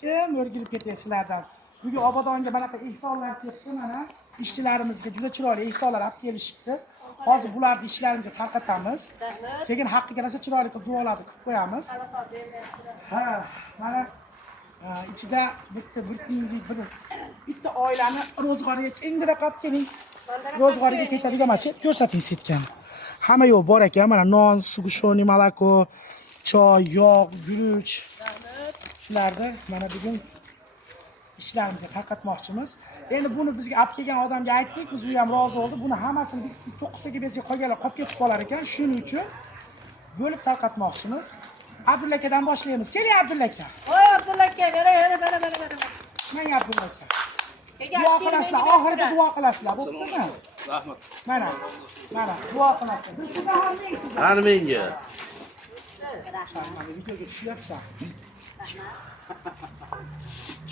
Kim o'rgilib ketasizlardan. Bugun Obodonga bunaqa ehsonlar ketdi mana. İşçilerimizga juda chiroyli ehsonlar olib kelishibdi. Hozir bularni ishlarimizga tarqatamiz. Keyin haqqiga rosa chiroyli qilib duolarni qilib qo'yamiz. Ha, mana ichida bitta oilani ro'zg'origa engdira qolib keling. Ro'zg'origa ketadigan emas, ko'rsating setgan. Hamma yo'q bor ekan, mana non, sug'ushoni, moloko, choy, yog', guruch. Shularni mana bugun ishlarimizga tarqatmoqchimiz. Endi buni bizga olib kelgan odamga aytdik, biz u ham rozi bo'ldi. Buni hammasini 9taga bezga qolganlar qolib ketib qolar ekan. Shuning uchun bo'lib tarqatmoqchimiz. Abdulla akadan boshlaymiz. Keling Abdulla aka. Voy Abdulla aka, mana. Mana Abdulla aka. Duo qilasizlar, oxirida duo qilasizlar, bo'ptimi? Rahmat. Mana duo qilasizlar. Qani menga. Mana videoga tushyapsan.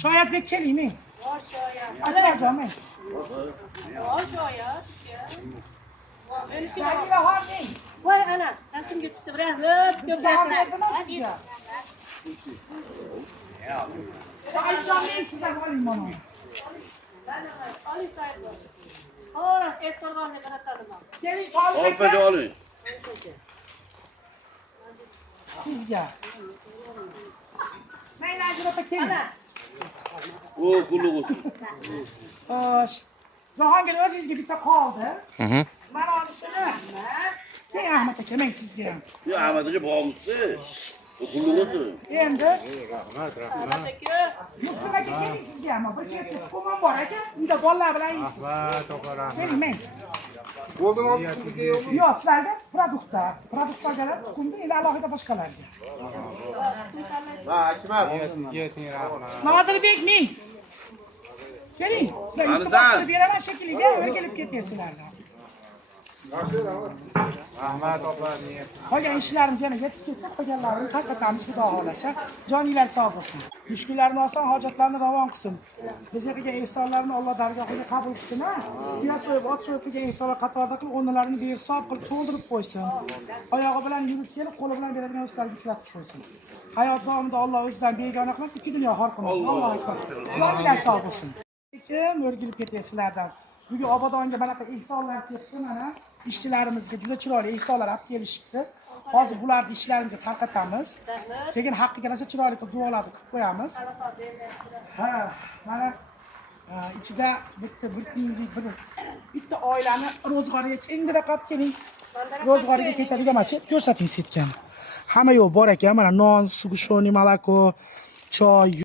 Shoyatbek keling men. Voy shoyat. Atajon men. Voy shoyat. Jamila xonim. Voy ana, rasmga tushdi. Rahmat, ko'p rahmat. Ayshon men sizdan oling mana. Oling sayt. Ora, estorg'onni qaratadiman. Keling Olpada oling. sizga. Mayli ajrata keling. O qulluq olsun. Xo'sh. Jahongir o'zingizga bitta qoldi. Mana olishini. Keling Ahmad aka, men sizga ham. Ya Ahmad aka bormisiz? O qulluq olsun. Endi Rahmat aka. Yusuf aka keling sizga ham. Bir ketib ko'mon bor aka. Uyda bolalar bilan yeysiz. Rahmat, to'g'ri. Keling men. Bo'ldimi sizga yo'qmi? Yo'q, sizlarga produktlarga tuxumda, endi alohida boshqalarga. Ha, Akmal. Yeting rahmat. Nodirbek men. Keling, sizlar iltimos beraman shekilliga o'rgilib ketasizlar. Rahmat opa, niyat. Qolgan ishlarimiz yana yetib kelsa, qolganlarini tarqatamiz, xudo xolasa. Joninglar sog' bo'lsin. Mushkullarni oson, hojatlarni ravon qilsin. Bizga qilgan ehsonlarni Alloh dargohiga qabul qilsin, ha. Piyoz so'yib, ot so'yib qilgan ehsonlar qatorida qilib, o'rnlarini behisob qilib to'ldirib qo'ysin. Oyog'i bilan yurib kelib, qo'li bilan beradigan o'zlariga uchratib qo'ysin. Hayot davomida Alloh o'zidan begona qilmas, ikki dunyo xor qilmasin. Allohu akbar. Joninglar sog' bo'lsin. Kim o'rgilib ketasizlardan. Bugun Obodonga bunaqa ehsonlar ketdi mana. İşçilerimizga juda chiroyli ehsonlar olib kelishibdi. Hozir bularni ishlarimizga tarqatamiz. Keyin haqqiga rosa chiroyli qilib duolarni qilib qo'yamiz. Ha, mana ichida bitta oilani ro'zg'origa engdira qolib keling. Ro'zg'origa ketadigan emas, ko'rsating setgan. Hamma yo'q bor ekan, mana non, sug'ushoni, moloko, choy